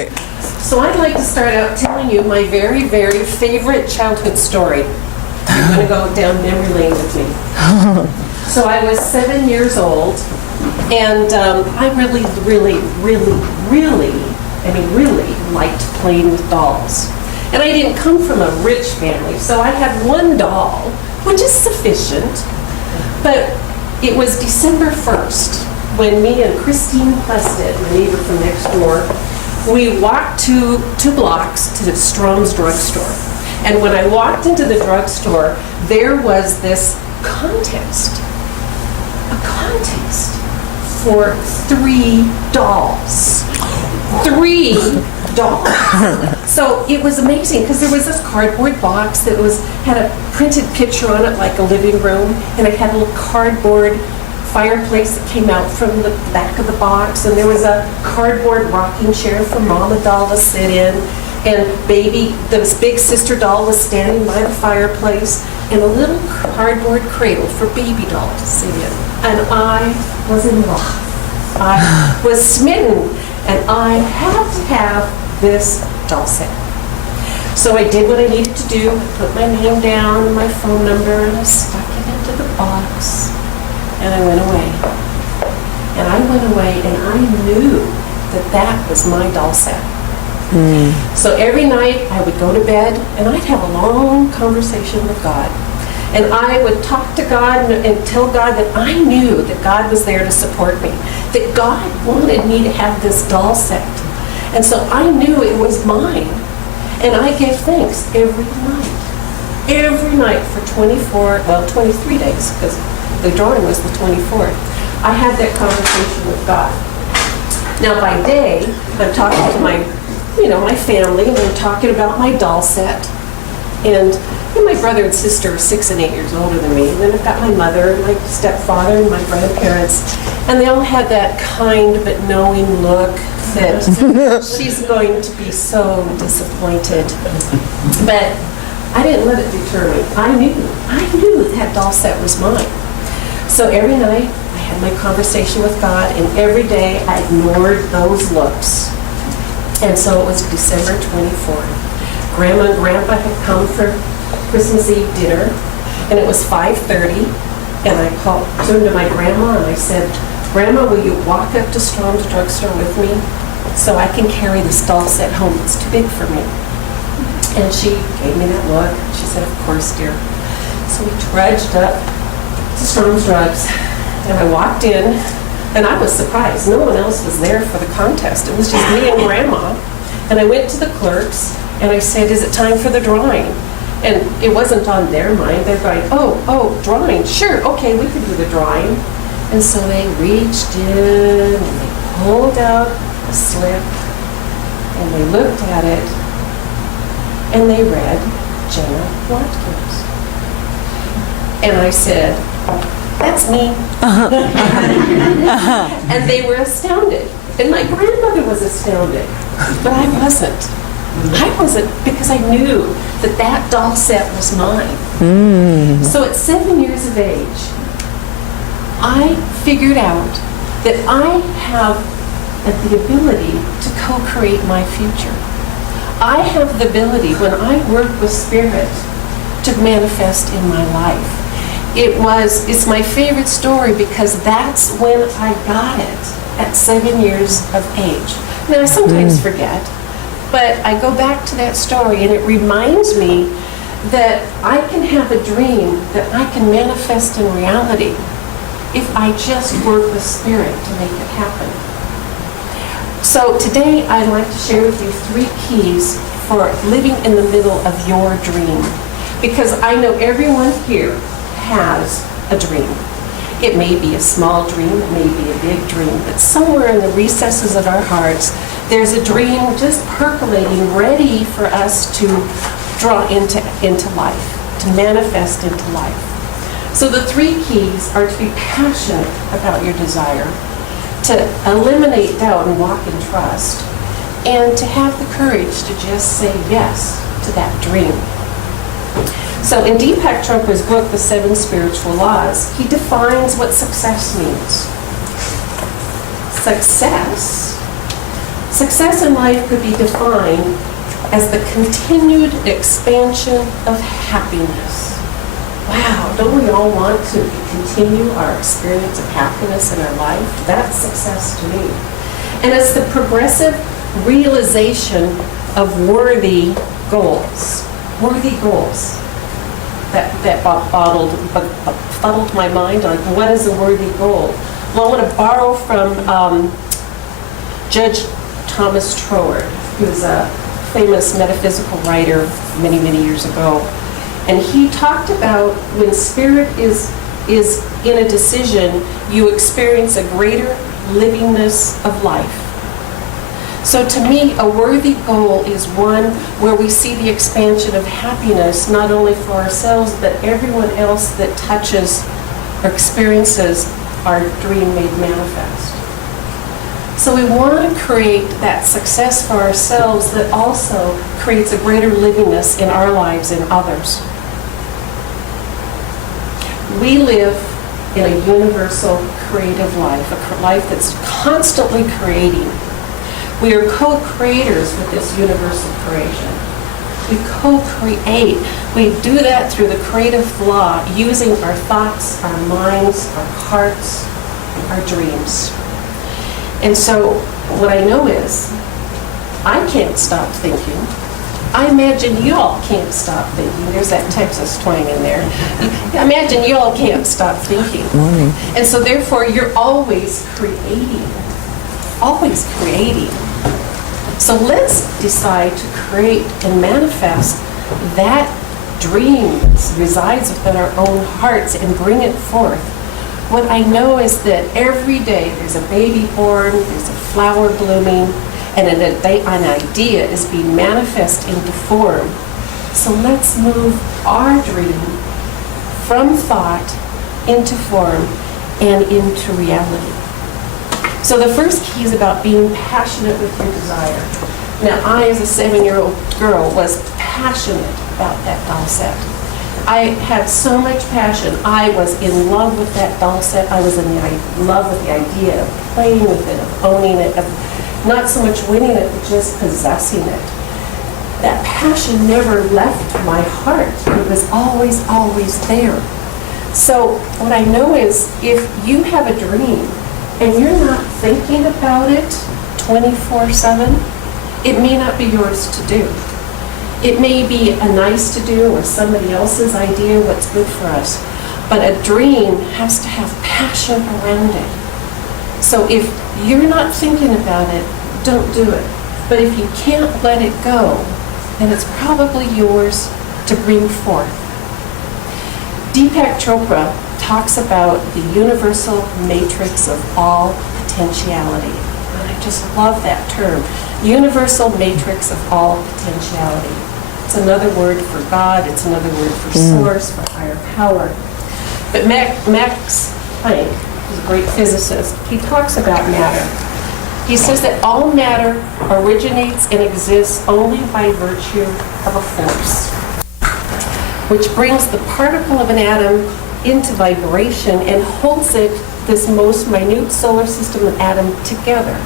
Okay. So I'd like to start out telling you my very, very favorite childhood story. You're going to go down memory lane with me. So I was 7 years old, and I really liked playing with dolls. And I didn't come from a rich family, so I had one doll, which is sufficient. But it was December 1st when me and Christine Plested, my neighbor from next door, we walked two blocks to Strom's drugstore. And when I walked into the drugstore, there was this contest. A contest for 3 dolls. 3 dolls. So it was amazing because there was this cardboard box that had a printed picture on it like a living room, and it had a little cardboard fireplace that came out from the back of the box, and there was a cardboard rocking chair for Mama doll to sit in, and this big sister doll was standing by the fireplace, and a little cardboard cradle for baby doll to sit in. And I was in love. I was smitten, and I had to have this doll set. So I did what I needed to do. I put my name down and my phone number, and I stuck it into the box. And I went away. And I went away, and I knew that was my doll set. So every night I would go to bed, and I'd have a long conversation with God. And I would talk to God and tell God that I knew that God was there to support me, that God wanted me to have this doll set. And so I knew it was mine. And I gave thanks every night for 23 days, because the drawing was the 24th. I had that conversation with God. Now by day, I'm talking to my family, and I'm talking about my doll set. And my brother and sister are 6 and 8 years older than me. And then I've got my mother, and my stepfather, and my grandparents. And they all had that kind but knowing look that she's going to be so disappointed. But I didn't let it deter me. I knew that doll set was mine. So every night I had my conversation with God, and every day I ignored those looks. And so it was December 24th. Grandma and Grandpa had come for Christmas Eve dinner, and it was 5:30, and I turned to my grandma and I said, "Grandma, will you walk up to Strom's drugstore with me so I can carry this doll set home? It's too big for me." And she gave me that look. She said, "Of course, dear." So we trudged up to Strom's Drugs, and I walked in, and I was surprised. No one else was there for the contest. It was just me and Grandma. And I went to the clerks, and I said, "Is it time for the drawing?" And it wasn't on their mind. They're going, oh, drawing, sure, okay, we can do the drawing. And so they reached in, and they pulled out a slip, and they looked at it, and they read Jenna Watkins. And I said, "That's me." And they were astounded. And my grandmother was astounded, but I wasn't. I wasn't, because I knew that doll set was mine. So at 7 years of age, I figured out that I have the ability to co-create my future. I have the ability, when I work with spirit, to manifest in my life. It's my favorite story because that's when I got it, at 7 years of age. Now, I sometimes forget, but I go back to that story, and it reminds me that I can have a dream that I can manifest in reality if I just work with spirit to make it happen. So today I'd like to share with you 3 keys for living in the middle of your dream, because I know everyone here has a dream. It may be a small dream, it may be a big dream, but somewhere in the recesses of our hearts, there's a dream just percolating, ready for us to draw into life, to manifest into life. So the 3 keys are to be passionate about your desire, to eliminate doubt and walk in trust, and to have the courage to just say yes to that dream. So in Deepak Chopra's book, The 7 Spiritual Laws, he defines what success means. Success in life could be defined as the continued expansion of happiness. Wow, don't we all want to continue our experience of happiness in our life? That's success to me. And it's the progressive realization of worthy goals. Worthy goals. That fuddled my mind on what is a worthy goal. Well, I want to borrow from Judge Thomas Troi, who's a famous metaphysical writer many, many years ago. And he talked about when spirit is in a decision, you experience a greater livingness of life. So to me, a worthy goal is one where we see the expansion of happiness, not only for ourselves, but everyone else that touches or experiences our dream made manifest. So we want to create that success for ourselves that also creates a greater livingness in our lives and others. We live in a universal creative life, a life that's constantly creating. We are co-creators with this universal creation. We co-create. We do that through the creative law, using our thoughts, our minds, our hearts, our dreams. And so what I know is, I can't stop thinking. I imagine you all can't stop thinking. There's that Texas twang in there. I imagine you all can't stop thinking. Morning. And so therefore, you're always creating. Always creating. So let's decide to create and manifest that dream that resides within our own hearts and bring it forth. What I know is that every day there's a baby born, there's a flower blooming, and an idea is being manifest into form. So let's move our dream from thought into form and into reality. So the first key is about being passionate with your desire. Now, I, as a 7-year-old girl, was passionate about that doll set. I had so much passion. I was in love with that doll set. I was in love with the idea of playing with it, of owning it, of not so much winning it, but just possessing it. That passion never left my heart. It was always, always there. So what I know is, if you have a dream and you're not thinking about it 24/7, it may not be yours to do. It may be a nice to do or somebody else's idea what's good for us. But a dream has to have passion around it. So if you're not thinking about it, don't do it. But if you can't let it go, then it's probably yours to bring forth. Deepak Chopra talks about the universal matrix of all potentiality. And I just love that term. Universal matrix of all potentiality. It's another word for God, it's another word for source, for higher power. But Max Planck, who's a great physicist, he talks about matter. He says that all matter originates and exists only by virtue of a force, which brings the particle of an atom into vibration and holds it, this most minute solar system of atom, together.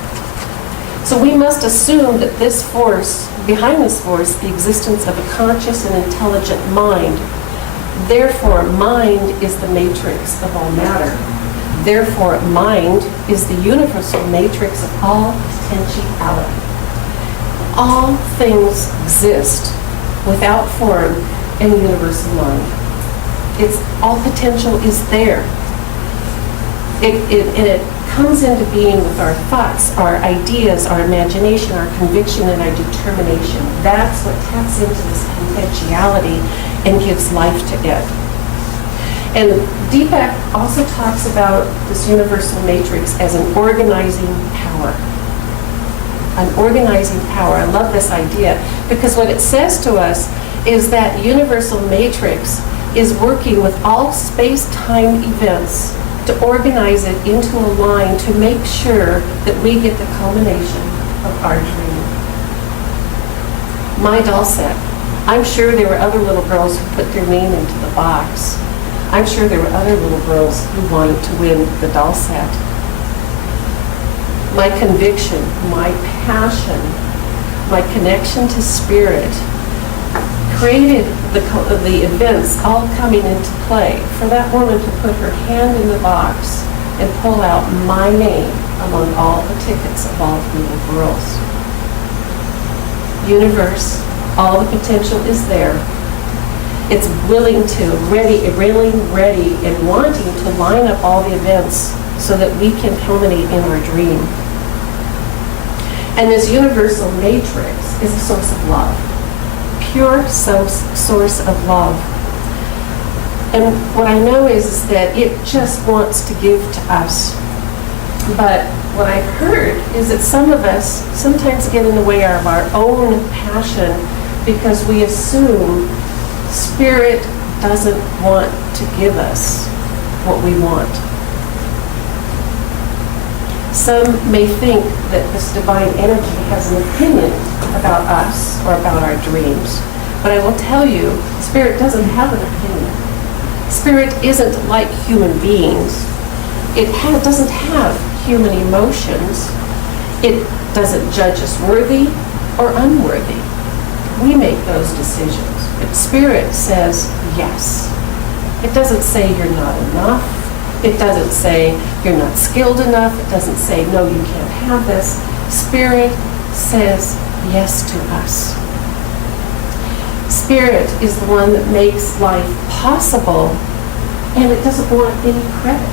So we must assume that this force, behind this force, the existence of a conscious and intelligent mind. Therefore, mind is the matrix of all matter. Therefore, mind is the universal matrix of all potentiality. All things exist without form in the universal mind. It's all potential is there. It comes into being with our thoughts, our ideas, our imagination, our conviction, and our determination. That's what taps into this potentiality and gives life to it. And Deepak also talks about this universal matrix as an organizing power. An organizing power. I love this idea because what it says to us is that universal matrix is working with all space-time events to organize it into a line to make sure that we get the culmination of our dream. My doll set. I'm sure there were other little girls who put their name into the box. I'm sure there were other little girls who wanted to win the doll set. My conviction, my passion, my connection to spirit, created the events all coming into play for that woman to put her hand in the box and pull out my name among all the tickets of all the little girls. Universe, all the potential is there. It's willing to, really ready and wanting to line up all the events so that we can culminate in our dream. And this universal matrix is a source of love. Pure source of love. And what I know is that it just wants to give to us. But what I've heard is that some of us sometimes get in the way of our own passion because we assume Spirit doesn't want to give us what we want. Some may think that this divine energy has an opinion about us or about our dreams. But I will tell you, Spirit doesn't have an opinion. Spirit isn't like human beings. It doesn't have human emotions. It doesn't judge us worthy or unworthy. We make those decisions. But Spirit says yes. It doesn't say you're not enough. It doesn't say you're not skilled enough. It doesn't say, no, you can't have this. Spirit says yes to us. Spirit is the one that makes life possible, and it doesn't want any credit.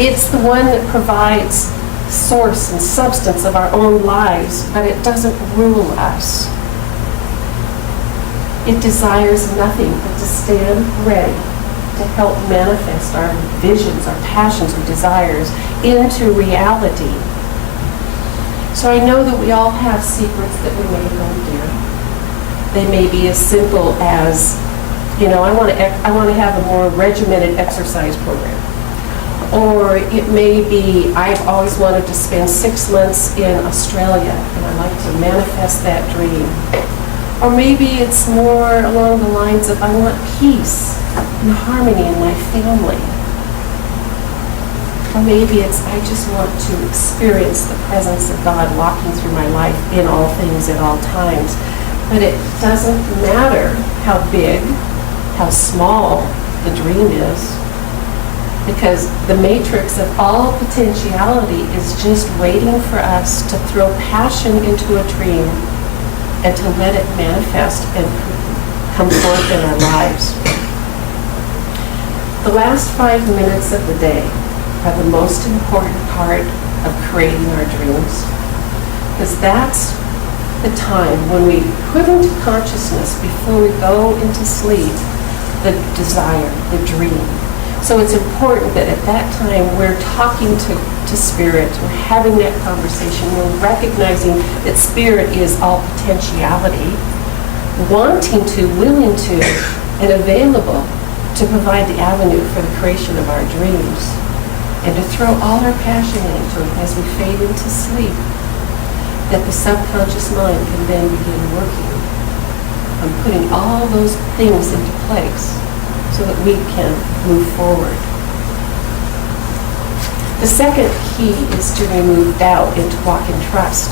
It's the one that provides source and substance of our own lives, but it doesn't rule us. It desires nothing but to stand ready to help manifest our visions, our passions, our desires into reality. So I know that we all have secrets that we may hold dear. They may be as simple as, I want to have a more regimented exercise program. Or it may be, I've always wanted to spend 6 months in Australia, and I'd like to manifest that dream. Or maybe it's more along the lines of, I want peace and harmony in my family. Or maybe it's, I just want to experience the presence of God walking through my life in all things at all times. But it doesn't matter how big, how small the dream is, because the matrix of all potentiality is just waiting for us to throw passion into a dream and to let it manifest and come forth in our lives. The last 5 minutes of the day are the most important part of creating our dreams, because that's the time when we put into consciousness, before we go into sleep, the desire, the dream. So it's important that at that time we're talking to Spirit, we're having that conversation, we're recognizing that Spirit is all potentiality, wanting to, willing to, and available to provide the avenue for the creation of our dreams, and to throw all our passion into it as we fade into sleep, that the subconscious mind can then begin working on putting all those things into place so that we can move forward. The second key is to remove doubt and to walk in trust.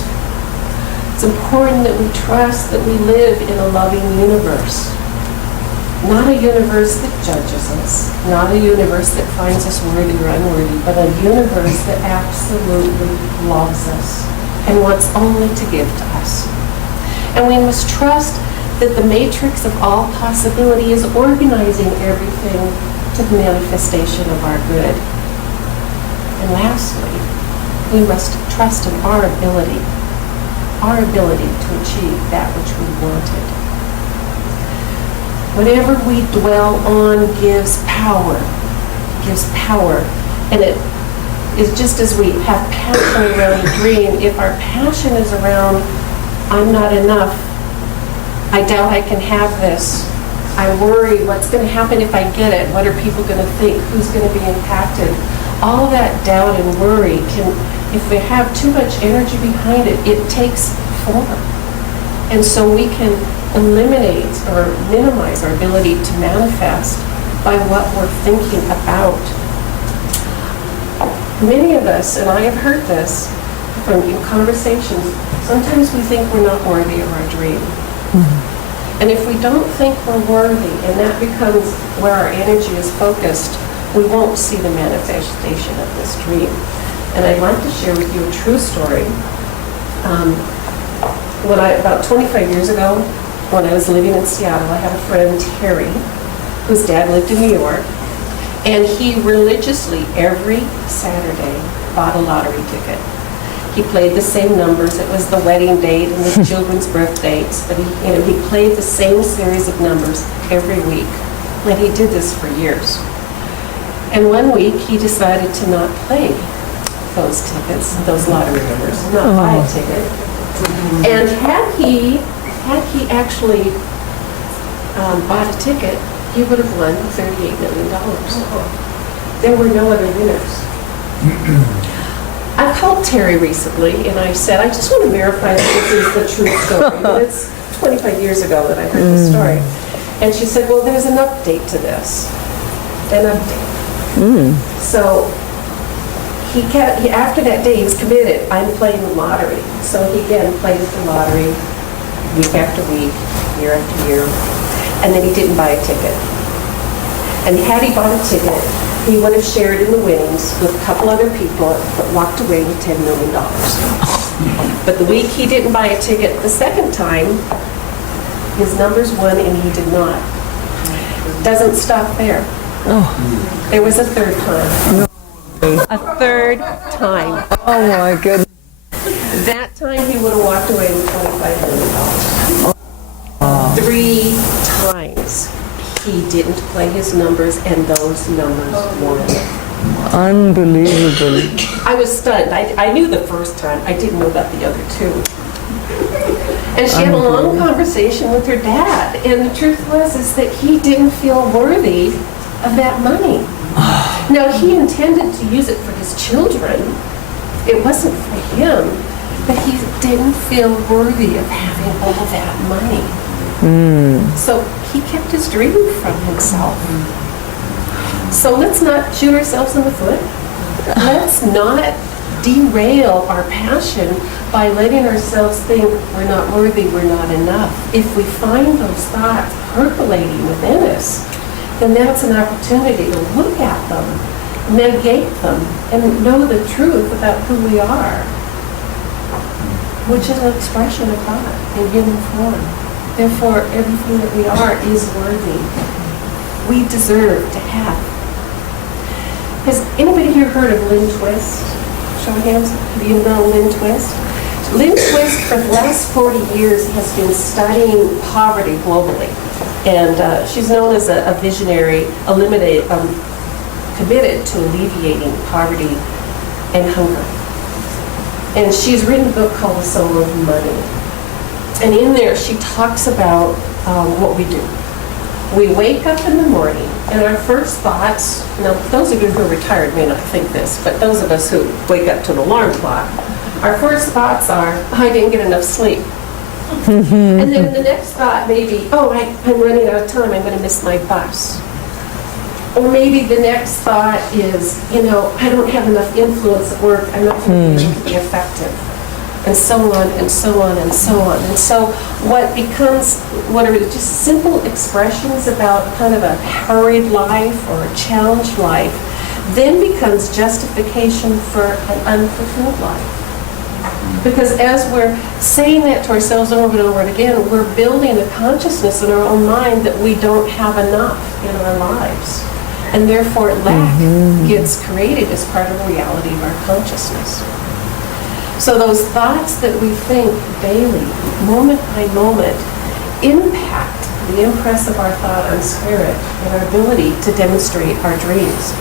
It's important that we trust that we live in a loving universe. Not a universe that judges us, not a universe that finds us worthy or unworthy, but a universe that absolutely loves us and wants only to give to us. And we must trust that the matrix of all possibility is organizing everything to the manifestation of our good. And lastly, we must trust in our ability to achieve that which we wanted. Whatever we dwell on gives power, and it is just as we have passion around a dream. If our passion is around, I'm not enough, I doubt I can have this, I worry what's going to happen if I get it, what are people going to think, who's going to be impacted, all that doubt and worry can, if we have too much energy behind it, it takes form. And so we can eliminate or minimize our ability to manifest by what we're thinking about. Many of us, and I have heard this, from conversations, sometimes we think we're not worthy of our dream. And if we don't think we're worthy, and that becomes where our energy is focused, we won't see the manifestation of this dream. And I'd like to share with you a true story. About 25 years ago, when I was living in Seattle, I had a friend, Terry, whose dad lived in New York, and he religiously, every Saturday, bought a lottery ticket. He played the same numbers. It was the wedding date and the children's birth dates, but he played the same series of numbers every week. And he did this for years. And one week, he decided to not play those tickets, those lottery numbers, not buy a ticket. And had he actually bought a ticket, he would have won $38 million. There were no other winners. I called Terry recently and I said, I just want to verify that this is the true story. And it's 25 years ago that I heard the story. And she said, well, there's an update to this. An update. So after that day, he was committed. I'm playing the lottery. So he again played the lottery week after week, year after year. And then he didn't buy a ticket. And had he bought a ticket, he would have shared in the winnings with a couple other people, but walked away with $10 million. But the week he didn't buy a ticket the second time, his numbers won and he did not. Doesn't stop there. There was a third time. A third time. Oh my goodness. That time he would have walked away with $25 million. 3 times he didn't play his numbers and those numbers won. Unbelievable. I was stunned. I knew the first time. I didn't know about the other 2. And she had a long conversation with her dad. And the truth is that he didn't feel worthy of that money. Now, he intended to use it for his children. It wasn't for him. But he didn't feel worthy of having all that money. So he kept his dream from himself. So let's not shoot ourselves in the foot. Let's not derail our passion by letting ourselves think we're not worthy, we're not enough. If we find those thoughts percolating within us, then that's an opportunity to look at them, negate them, and know the truth about who we are, which is an expression of God in human form. Therefore, everything that we are is worthy. We deserve to have. Has anybody here heard of Lynn Twist? Show of hands. Do you know Lynn Twist? Lynn Twist, for the last 40 years, has been studying poverty globally. And she's known as a visionary, committed to alleviating poverty and hunger. And she's written a book called The Soul of Money. And in there, she talks about what we do. We wake up in the morning, and our first thoughts, now those of you who are retired may not think this, but those of us who wake up to an alarm clock, our first thoughts are, I didn't get enough sleep. And then the next thought may be, I'm running out of time, I'm going to miss my bus. Or maybe the next thought is, I don't have enough influence at work, I'm not going to be able to be effective. And so on, and so on, and so on. And so what are just simple expressions about kind of a hurried life or a challenged life then becomes justification for an unfulfilled life. Because as we're saying that to ourselves over and over again, we're building a consciousness in our own mind that we don't have enough in our lives. And therefore lack gets created as part of the reality of our consciousness. So those thoughts that we think daily, moment by moment, impact the impress of our thought on spirit and our ability to demonstrate our dreams.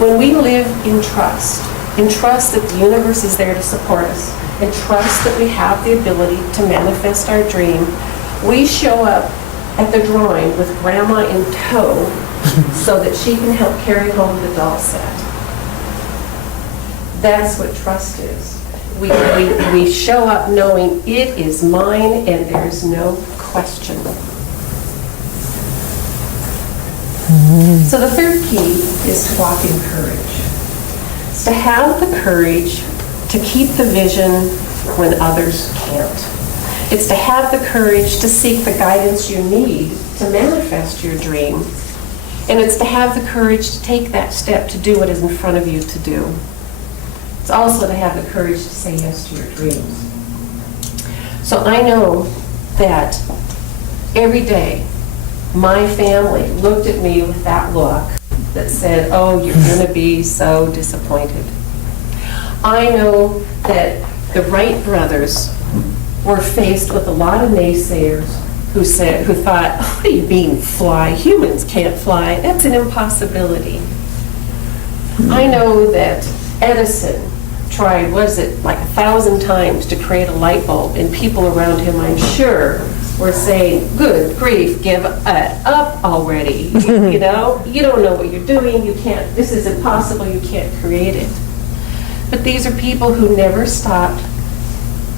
When we live in trust that the universe is there to support us, and trust that we have the ability to manifest our dream, we show up at the drawing with grandma in tow so that she can help carry home the doll set. That's what trust is. We show up knowing it is mine and there's no question. So the third key is to walk in courage. It's to have the courage to keep the vision when others can't. It's to have the courage to seek the guidance you need to manifest your dream. And it's to have the courage to take that step to do what is in front of you to do. It's also to have the courage to say yes to your dreams. So I know that every day my family looked at me with that look that said, oh, you're going to be so disappointed. I know that the Wright brothers were faced with a lot of naysayers who thought, oh, what do you mean fly? Humans can't fly. That's an impossibility. I know that Edison tried, was it like 1,000 times to create a light bulb, and people around him, I'm sure, were saying, good grief, give it up already. You know, you don't know what you're doing, you can't, this is impossible, you can't create it. But these are people who never stopped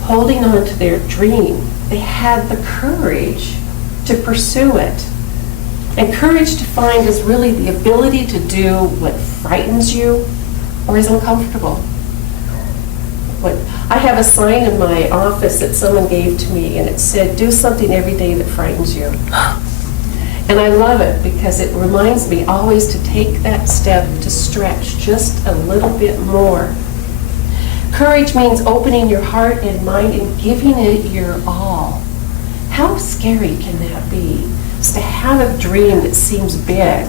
holding on to their dream. They had the courage to pursue it. And courage defined is really the ability to do what frightens you or is uncomfortable. I have a sign in my office that someone gave to me, and it said, do something every day that frightens you. And I love it because it reminds me always to take that step to stretch just a little bit more. Courage means opening your heart and mind and giving it your all. How scary can that be? It's to have a dream that seems big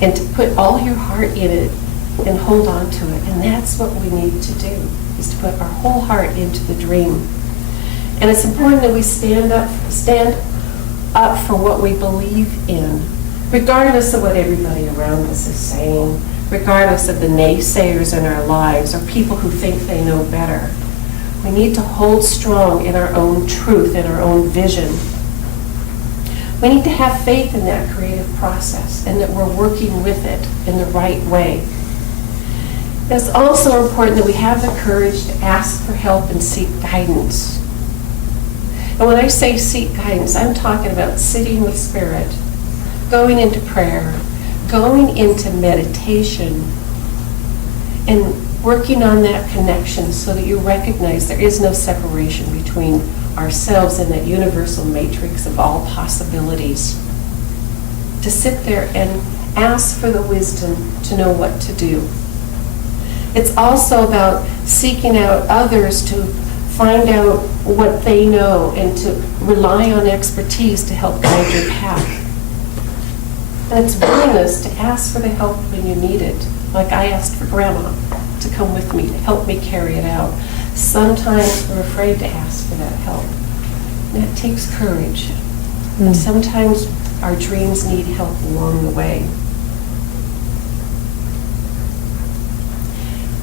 and to put all your heart in it and hold on to it. And that's what we need to do, is to put our whole heart into the dream. And it's important that we stand up for what we believe in, regardless of what everybody around us is saying, regardless of the naysayers in our lives or people who think they know better. We need to hold strong in our own truth, in our own vision. We need to have faith in that creative process and that we're working with it in the right way. It's also important that we have the courage to ask for help and seek guidance. And when I say seek guidance, I'm talking about sitting with Spirit, going into prayer, going into meditation, and working on that connection so that you recognize there is no separation between ourselves and that universal matrix of all possibilities. To sit there and ask for the wisdom to know what to do. It's also about seeking out others to find out what they know and to rely on expertise to help guide your path. And it's willingness to ask for the help when you need it. Like I asked for Grandma to come with me, to help me carry it out. Sometimes we're afraid to ask for that help. And that takes courage. And sometimes our dreams need help along the way.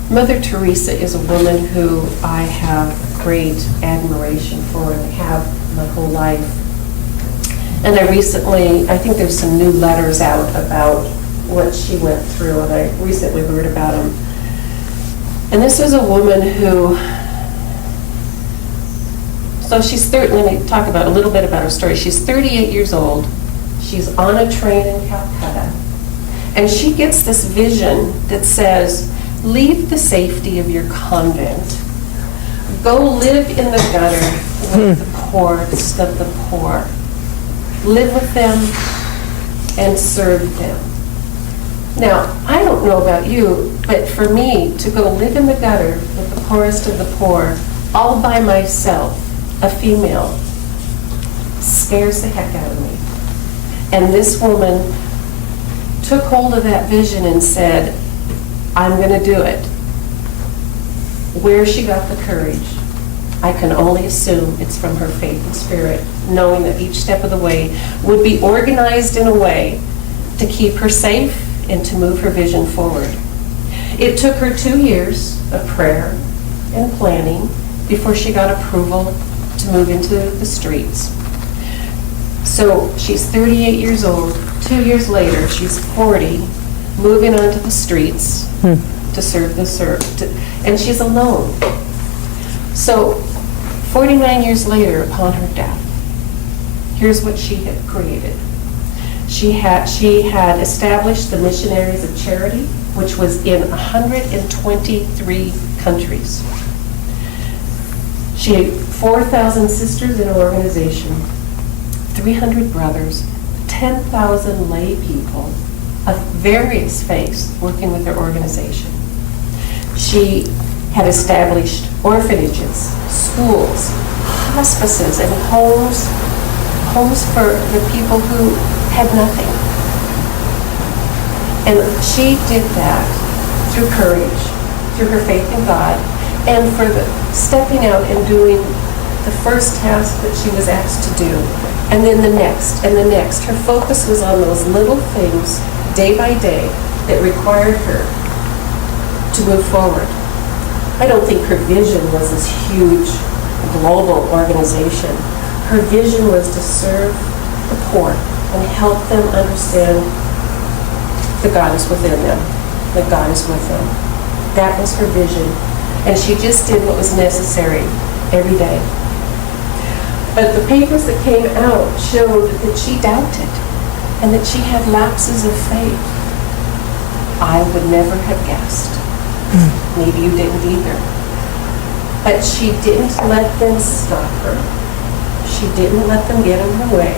Mother Teresa is a woman who I have great admiration for and have my whole life. And I think there's some new letters out about what she went through, and I recently read about them. And this was a woman who, let me talk about a little bit about her story. She's 38 years old. She's on a train in Calcutta. And she gets this vision that says, leave the safety of your convent. Go live in the gutter with the poorest of the poor. Live with them and serve them. Now, I don't know about you, but for me, to go live in the gutter with the poorest of the poor, all by myself, a female, scares the heck out of me. And this woman took hold of that vision and said, I'm going to do it. Where she got the courage, I can only assume it's from her faith and spirit, knowing that each step of the way would be organized in a way to keep her safe and to move her vision forward. It took her 2 years of prayer and planning before she got approval to move into the streets. So she's 38 years old. 2 years later, she's 40, moving onto the streets to serve and she's alone. So 49 years later, upon her death, here's what she had created. She had established the Missionaries of Charity, which was in 123 countries. She had 4,000 sisters in her organization, 300 brothers, 10,000 lay people of various faiths working with her organization. She had established orphanages, schools, hospices, and homes for the people who had nothing. And she did that through courage, through her faith in God, and for the stepping out and doing the first task that she was asked to do, and then the next, and the next. Her focus was on those little things, day by day, that required her to move forward. I don't think her vision was this huge global organization. Her vision was to serve the poor and help them understand that God is within them, that God is with them. That was her vision. And she just did what was necessary every day. But the papers that came out showed that she doubted and that she had lapses of faith. I would never have guessed. Maybe you didn't either. But she didn't let them stop her. She didn't let them get in her way.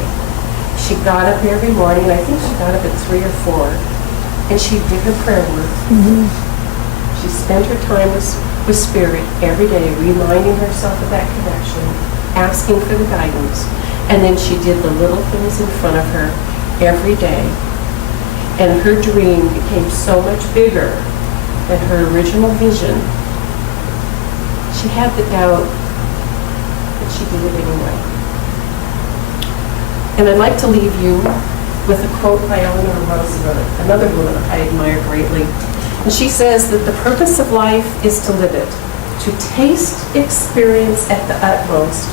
She got up every morning. I think she got up at 3 or 4, and she did her prayer work. She spent her time with Spirit every day, reminding herself of that connection, asking for the guidance, and then she did the little things in front of her every day. And her dream became so much bigger than her original vision. She had the doubt, but she did it anyway. And I'd like to leave you with a quote by Eleanor Roosevelt, another woman I admire greatly. And she says that the purpose of life is to live it, to taste experience at the utmost,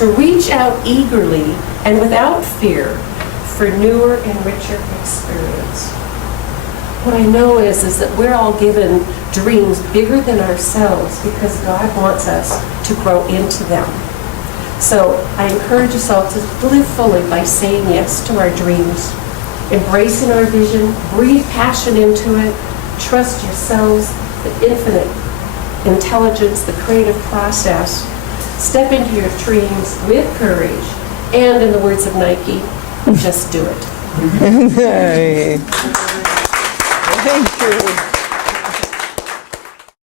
to reach out eagerly and without fear for newer and richer experience. What I know is that we're all given dreams bigger than ourselves because God wants us to grow into them. So I encourage us all to live fully by saying yes to our dreams, embracing our vision, breathe passion into it, trust yourselves, the infinite intelligence, the creative process, step into your dreams with courage, and in the words of Nike, just do it. Thank you.